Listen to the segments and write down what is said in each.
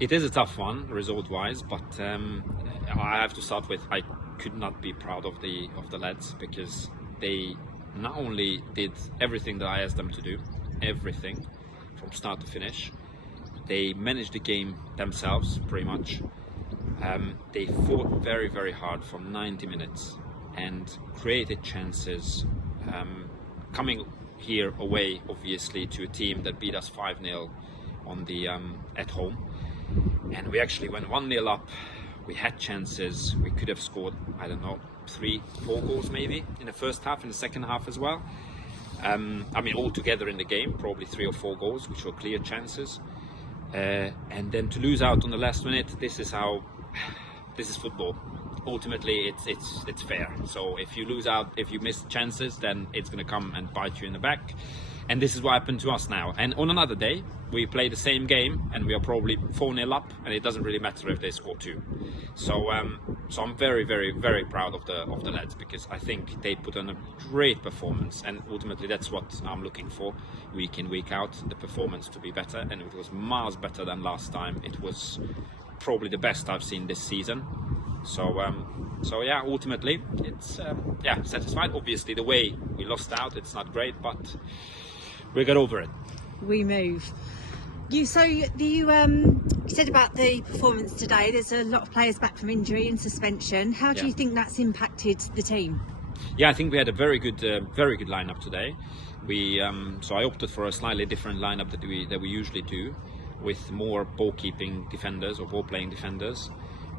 It is a tough one, result-wise, but I have to start with I could not be proud of the lads, because they not only did everything that I asked them to do, everything from start to finish. They managed the game themselves, pretty much. They fought very, very hard for 90 minutes and created chances. Coming here away, obviously, to a team that beat us 5-0 on the at home, and we actually went 1-0 up. We had chances. We could have scored, I don't know, 3-4 goals maybe in the first half, in the second half as well. I mean, altogether in the game, probably 3 or 4 goals, which were clear chances. And then to lose out on the last minute, this is football. Ultimately, it's fair. So if you lose out, if you miss chances, then it's going to come and bite you in the back. And this is what happened to us now. And on another day, we play the same game and we are probably 4-0 up, and it doesn't really matter if they score 2. So I'm very, very, very proud of the lads, because I think they put on a great performance, and ultimately that's what I'm looking for week in, week out, the performance to be better, and it was miles better than last time. It was probably the best I've seen this season. So yeah, ultimately it's satisfied. Obviously the way we lost out, it's not great, but we got over it. We move. You said about the performance today, there's a lot of players back from injury and suspension. How do you think that's impacted the team? Yeah, I think we had a very good lineup today. So I opted for a slightly different lineup that we usually do, with more ball-keeping defenders or ball-playing defenders.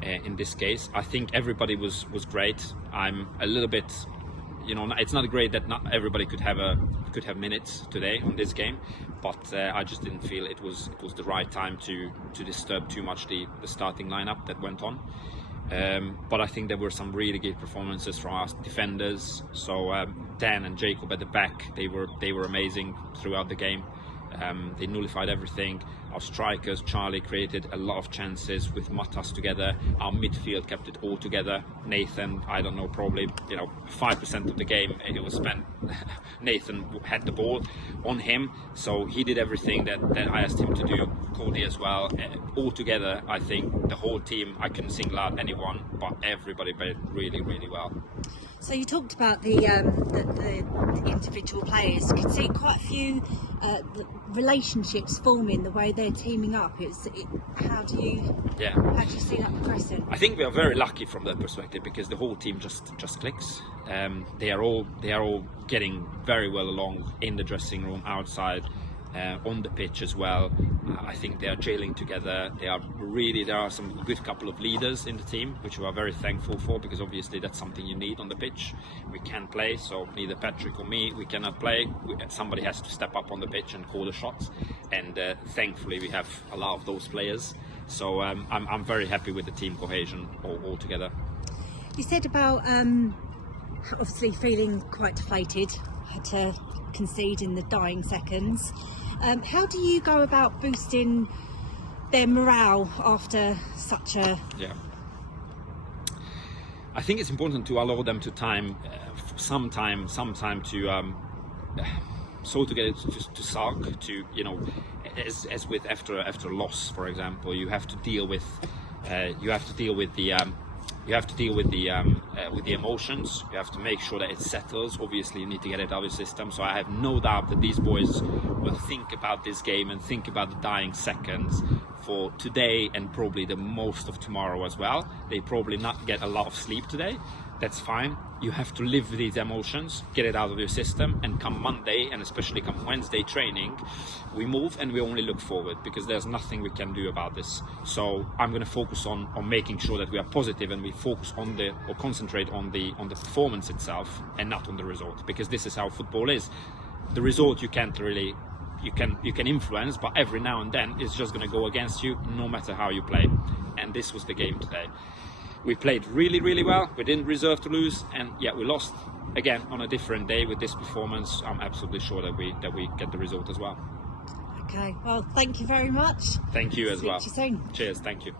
In this case, I think everybody was great. I'm a little bit, it's not great that not everybody could have minutes today on this game, but I just didn't feel it was the right time to disturb too much the starting lineup that went on. But I think there were some really good performances from our defenders. So Dan and Jacob at the back, they were amazing throughout the game. They nullified everything. Our strikers, Charlie, created a lot of chances with Matas together. Our midfield kept it all together. Nathan, I don't know, probably 5% of the game it was spent. Nathan had the ball on him, so he did everything that I asked him to do. Cody as well. All together, I think the whole team, I couldn't single out anyone, but everybody played really, really well. So you talked about the individual players. You could see quite a few relationships forming the way they're teaming up. How do you see that progressing? I think we are very lucky from that perspective, because the whole team just clicks. They are all getting very well along in the dressing room, outside, on the pitch as well. I think they are gelling together. There are some good couple of leaders in the team, which we are very thankful for, because obviously that's something you need on the pitch. We can't play, so neither Patrick or me, we cannot play. Somebody has to step up on the pitch and call the shots, and thankfully we have a lot of those players. So I'm very happy with the team cohesion all together. You said about obviously feeling quite deflated, had to concede in the dying seconds. How do you go about boosting their morale after such a... Yeah, I think it's important to allow them to some time to so to get it to sulk, to as with after a loss, for example, you have to deal with the emotions. You have to make sure that it settles. Obviously you need to get it out of your system, so I have no doubt that these boys will think about this game and think about the dying seconds for today, and probably the most of tomorrow as well. They probably not get a lot of sleep today. That's fine. You have to live with these emotions, get it out of your system, and come Monday, and especially come Wednesday training, we move and we only look forward, because there's nothing we can do about this. So I'm going to focus on making sure that we are positive, and we focus on concentrate on the performance itself and not on the result, because this is how football is. The result you can't really, you can influence, but every now and then it's just going to go against you, no matter how you play. And this was the game today. We played really, really well. We didn't deserve to lose, and yet we lost again on a different day with this performance. I'm absolutely sure that we get the result as well. Okay, well, thank you very much. Thank you as well. See you soon. Cheers, thank you.